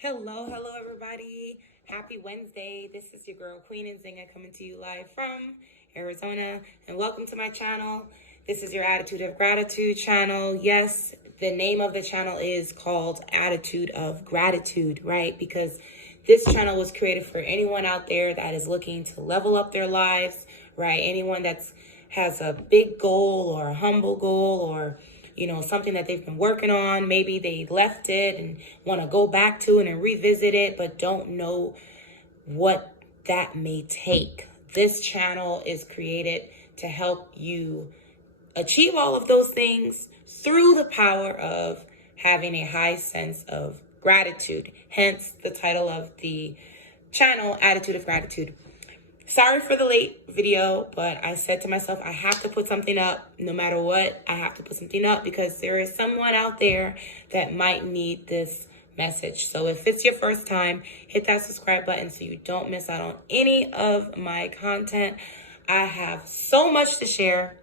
Hello, everybody. Happy Wednesday. This is your girl, Queen Nzinga, coming to you live from Arizona. And welcome to my channel. This is your Attitude of Gratitude channel. Yes, the name of the channel is called Attitude of Gratitude, right? Because this channel was created for anyone out there that is looking to level up their lives, right? Anyone that's has a big goal or a humble goal or something that they've been working on. Maybe they left it and want to go back to it and revisit it, but don't know what that may take. This channel is created to help you achieve all of those things through the power of having a high sense of gratitude. Hence the title of the channel, Attitude of Gratitude. Sorry for the late video, but I said to myself, I have to put something up. No matter what, I have to put something up because there is someone out there that might need this message. So if it's your first time, hit that subscribe button so you don't miss out on any of my content. I have so much to share.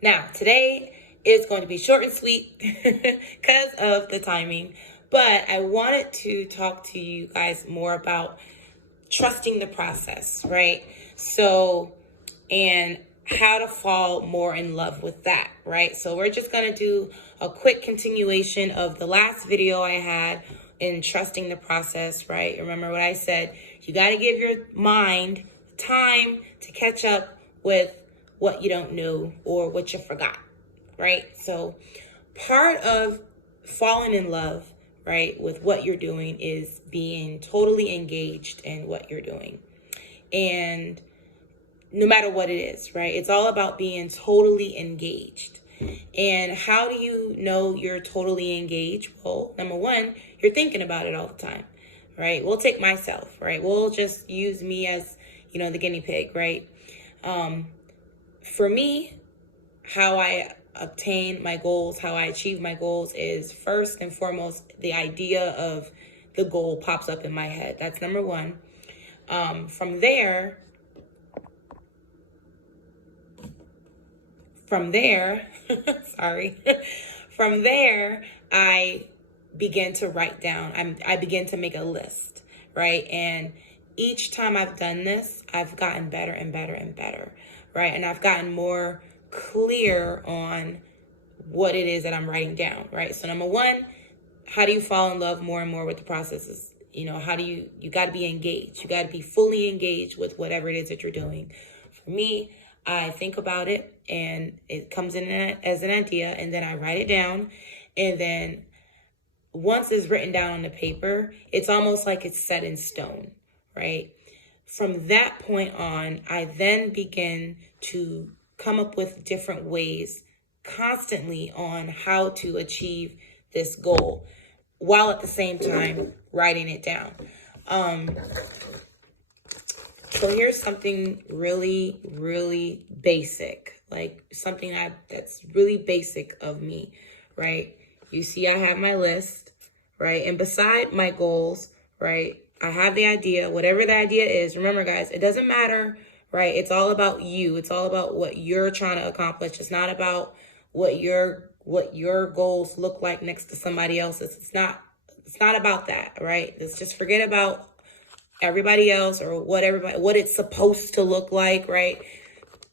Now, today is going to be short and sweet because of the timing, but I wanted to talk to you guys more about trusting the process, right? So, and how to fall more in love with that, right? So we're just going to do a quick continuation of the last video I had in trusting the process, right? Remember what I said, you got to give your mind time to catch up with what you don't know or what you forgot, right? So part of falling in love, right, with what you're doing is being totally engaged in what you're doing. And no matter what it is, right, it's all about being totally engaged. And how do you know you're totally engaged? Well, number one, you're thinking about it all the time, right? We'll take myself, right? We'll just use me as, the guinea pig, right? For me, how I obtain my goals, how I achieve my goals is first and foremost, the idea of the goal pops up in my head. That's number one. From there, sorry. From there, I begin to write down. I begin to make a list, right? And each time I've done this, I've gotten better and better and better, right? And I've gotten more clear on what it is that I'm writing down, right? So number one, how do you fall in love more and more with the processes? How do you got to be engaged. You got to be fully engaged with whatever it is that you're doing. For me, I think about it and it comes in as an idea and then I write it down. And then once it's written down on the paper, it's almost like it's set in stone, right? From that point on, I then begin to come up with different ways constantly on how to achieve this goal while at the same time writing it down. So here's something really, really basic, like something that's really basic of me, right? You see, I have my list, right? And beside my goals, right, I have the idea, whatever the idea is. Remember, guys, it doesn't matter, right? It's all about you. It's all about what you're trying to accomplish. It's not about what your goals look like next to somebody else's. It's not about that, right? Let's just forget about everybody else or what it's supposed to look like, right?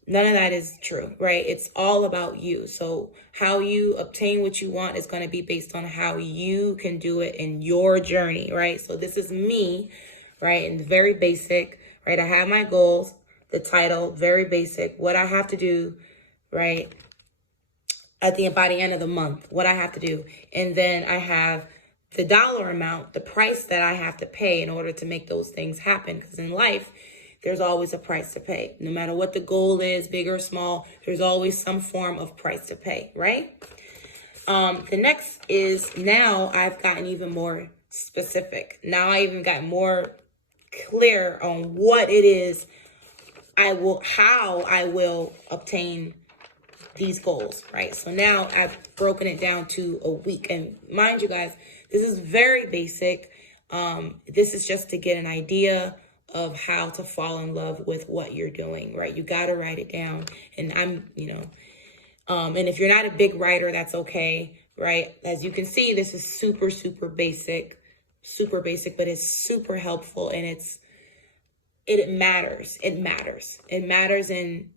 None of that is true, right? It's all about you. So how you obtain what you want is going to be based on how you can do it in your journey, right? So this is me, right? And very basic, right? I have my goals, the title, very basic, what I have to do, right? By the end of the month, what I have to do. And then I have the dollar amount, the price that I have to pay in order to make those things happen. Because in life, there's always a price to pay. No matter what the goal is, big or small, there's always some form of price to pay, right? The next is now I've gotten even more specific. Now I even got more clear on what it is how I will obtain these goals, right? So now I've broken it down to a week. And mind you guys, this is very basic. This is just to get an idea of how to fall in love with what you're doing, right? You got to write it down. And and if you're not a big writer, that's okay, right? As you can see, this is super, super basic, super basic, but it's super helpful, and it matters. It matters. It matters in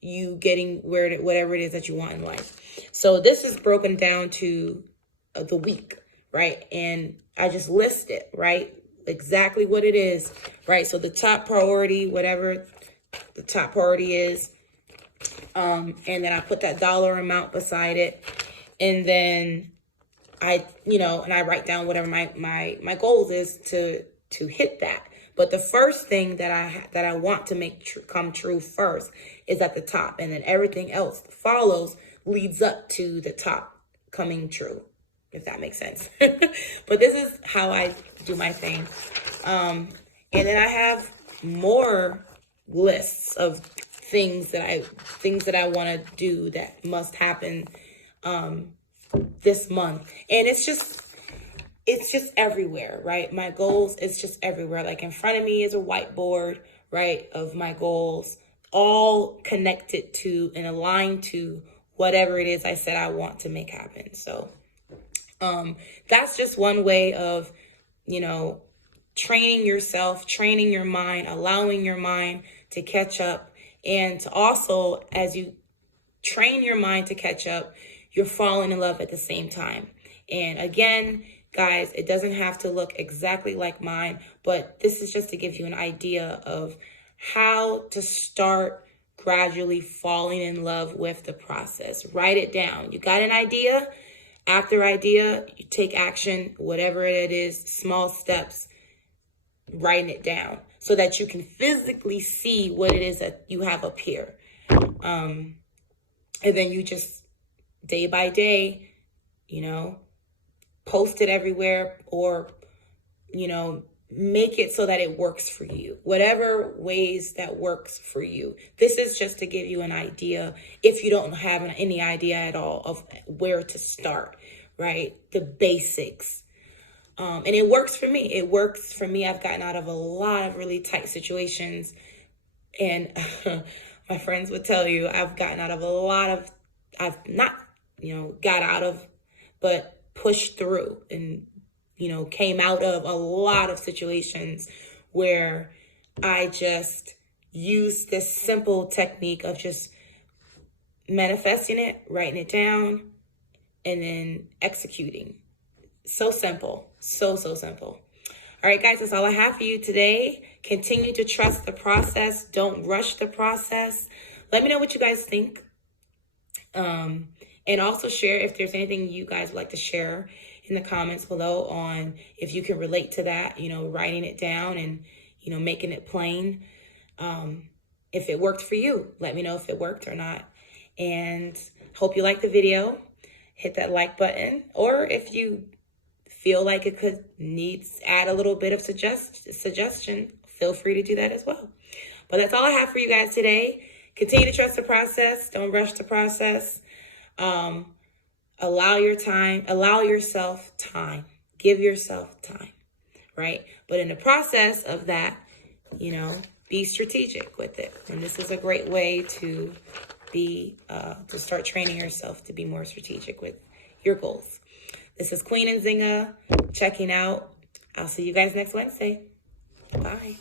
you getting whatever it is that you want in life. So this is broken down to the week, right? And I just list it, right? Exactly what it is, right? So the top priority, whatever the top priority is, and then I put that dollar amount beside it, and then I write down whatever my goals is to hit that. But the first thing that I want to make come true first is at the top, and then everything else follows, leads up to the top coming true, if that makes sense. But this is how I do my thing. And then I have more lists of things that I want to do that must happen this month. And it's just everywhere, right? My goals, it's just everywhere. Like in front of me is a whiteboard, right, of my goals, all connected to and aligned to whatever it is I said I want to make happen. So that's just one way of, training yourself, training your mind, allowing your mind to catch up. And to also, as you train your mind to catch up, you're falling in love at the same time. And again, guys, it doesn't have to look exactly like mine, but this is just to give you an idea of how to start gradually falling in love with the process. Write it down. You got an idea? After idea, you take action, whatever it is, small steps, writing it down so that you can physically see what it is that you have up here. And then you just, day by day, post it everywhere, or, make it so that it works for you. Whatever ways that works for you. This is just to give you an idea, if you don't have any idea at all of where to start, right? The basics. And it works for me. It works for me. I've gotten out of a lot of really tight situations. And my friends would tell you, I've gotten out of I've not, got out of, but pushed through and, came out of a lot of situations where I just used this simple technique of just manifesting it, writing it down, and then executing. So simple. So simple. All right, guys, that's all I have for you today. Continue to trust the process. Don't rush the process. Let me know what you guys think. And also share if there's anything you guys would like to share in the comments below on if you can relate to that, writing it down and, making it plain. If it worked for you, let me know if it worked or not. And hope you liked the video. Hit that like button. Or if you feel like it needs add a little bit of suggestion, feel free to do that as well. But that's all I have for you guys today. Continue to trust the process. Don't rush the process. Allow yourself time. Give yourself time, right? But in the process of that, be strategic with it. And this is a great way to to start training yourself to be more strategic with your goals. This is Queen Nzinga checking out. I'll see you guys next Wednesday. Bye.